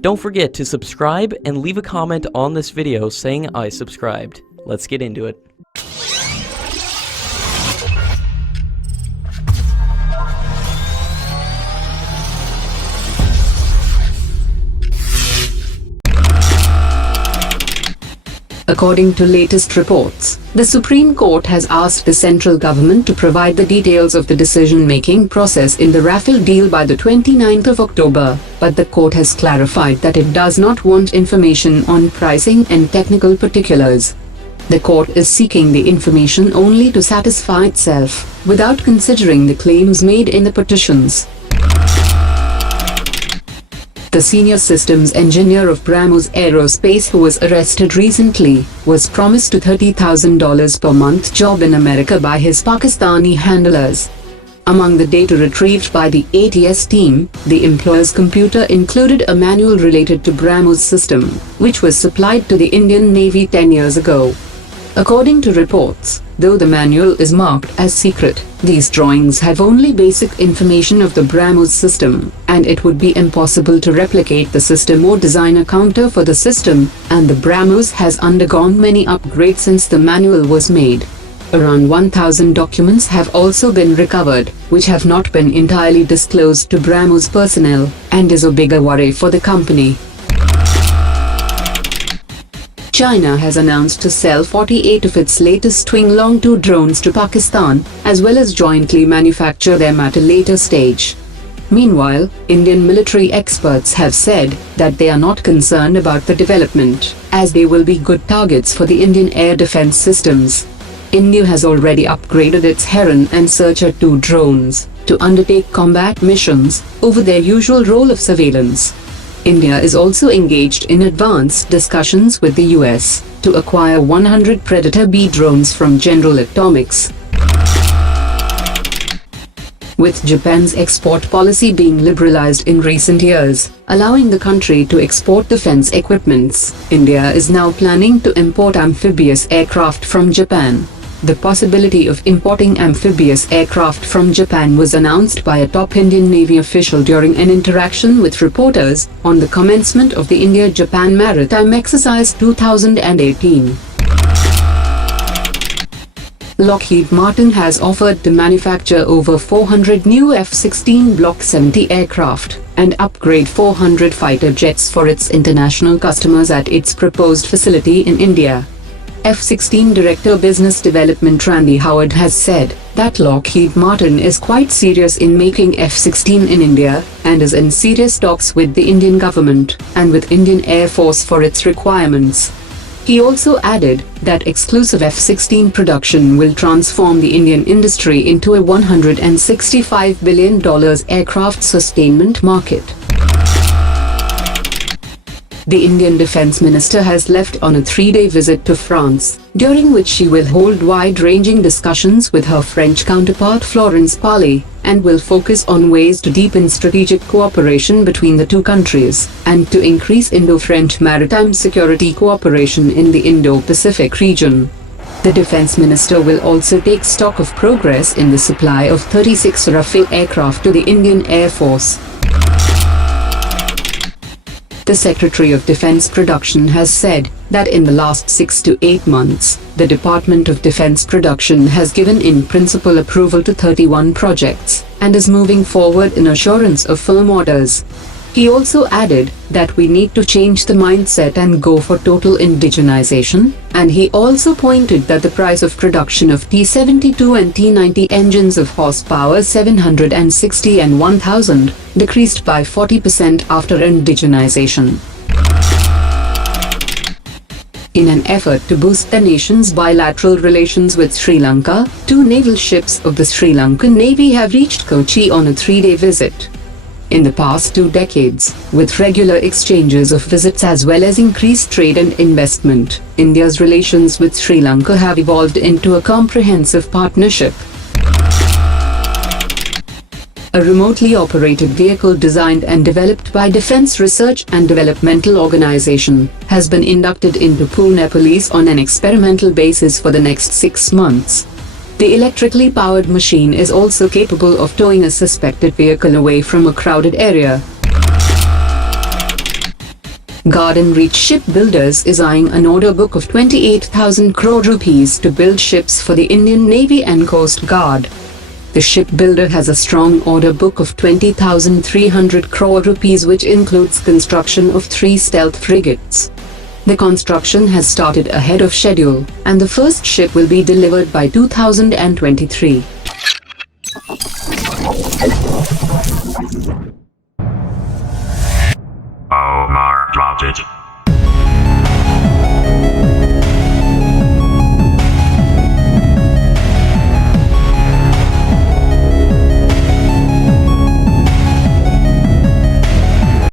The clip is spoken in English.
Don't forget to subscribe and leave a comment on this video saying I subscribed. Let's get into it. According to latest reports, the Supreme Court has asked the central government to provide the details of the decision-making process in the Rafale deal by the 29th of October, but the court has clarified that it does not want information on pricing and technical particulars. The court is seeking the information only to satisfy itself, without considering the claims made in the petitions. The senior systems engineer of BrahMos Aerospace who was arrested recently was promised a $30,000 per month job in America by his Pakistani handlers. Among the data retrieved by the ATS team, the employer's computer included a manual related to BrahMos system, which was supplied to the Indian Navy 10 years ago. According to reports, though the manual is marked as secret, these drawings have only basic information of the BrahMos system, and it would be impossible to replicate the system or design a counter for the system, and the BrahMos has undergone many upgrades since the manual was made. Around 1,000 documents have also been recovered, which have not been entirely disclosed to BrahMos personnel, and is a bigger worry for the company. China has announced to sell 48 of its latest Twin Long-2 drones to Pakistan, as well as jointly manufacture them at a later stage. Meanwhile, Indian military experts have said that they are not concerned about the development, as they will be good targets for the Indian air defense systems. India has already upgraded its Heron and Searcher 2 drones to undertake combat missions over their usual role of surveillance. India is also engaged in advanced discussions with the US to acquire 100 Predator B drones from General Atomics. With Japan's export policy being liberalized in recent years, allowing the country to export defense equipments, India is now planning to import amphibious aircraft from Japan. The possibility of importing amphibious aircraft from Japan was announced by a top Indian Navy official during an interaction with reporters on the commencement of the India-Japan Maritime Exercise 2018. Lockheed Martin has offered to manufacture over 400 new F-16 Block 70 aircraft and upgrade 400 fighter jets for its international customers at its proposed facility in India. F-16 Director Business Development Randy Howard has said that Lockheed Martin is quite serious in making F-16 in India and is in serious talks with the Indian government and with Indian Air Force for its requirements. He also added that exclusive F-16 production will transform the Indian industry into a $165 billion aircraft sustainment market. The Indian Defence Minister has left on a 3-day visit to France, during which she will hold wide-ranging discussions with her French counterpart Florence Parly, and will focus on ways to deepen strategic cooperation between the two countries, and to increase Indo-French maritime security cooperation in the Indo-Pacific region. The Defence Minister will also take stock of progress in the supply of 36 Rafale aircraft to the Indian Air Force. The Secretary of Defense Production has said that in the last 6 to 8 months, the Department of Defense Production has given in principle approval to 31 projects and is moving forward in assurance of firm orders. He also added that we need to change the mindset and go for total indigenization, and he also pointed that the price of production of T-72 and T-90 engines of horsepower 760 and 1000 decreased by 40% after indigenization. In an effort to boost the nation's bilateral relations with Sri Lanka, 2 naval ships of the Sri Lankan Navy have reached Kochi on a 3-day visit. In the past 2 decades, with regular exchanges of visits as well as increased trade and investment, India's relations with Sri Lanka have evolved into a comprehensive partnership. A remotely operated vehicle designed and developed by Defense Research and Developmental Organization has been inducted into Pune Police on an experimental basis for the next 6 months. The electrically powered machine is also capable of towing a suspected vehicle away from a crowded area. Garden Reach Shipbuilders is eyeing an order book of 28,000 crore rupees to build ships for the Indian Navy and Coast Guard. The shipbuilder has a strong order book of 20,300 crore rupees, which includes construction of 3 stealth frigates. The construction has started ahead of schedule, and the first ship will be delivered by 2023.